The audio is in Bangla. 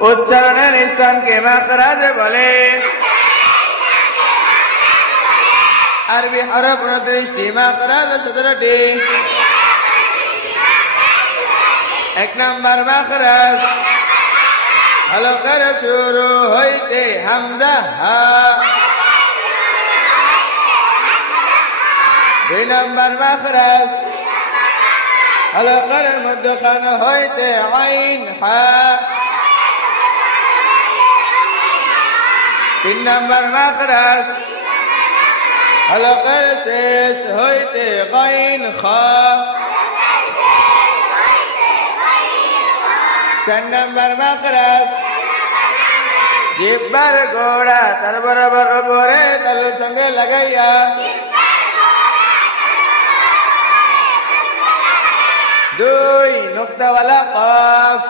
উচ্চারণের স্থানকে মাখরাজ বলে। আরবি হরফ 29টি, মাখরাজ 17টি। 1 নম্বর মাখরাজ হলকের শুরু হইতে হামজা হা। 2 নম্বর মাখরাজ হলকের মধ্যখান হইতে আইন হা। 3 নম্বর মাখরাজ হলকের শেষ হইতে গাইন খা। 4 নম্বর মাখরাজ জিহ্বার গোড়া তার বরাবর উপরে তালুর সঙ্গে লাগাইয়া 2 নুক্তাওয়ালা কফ।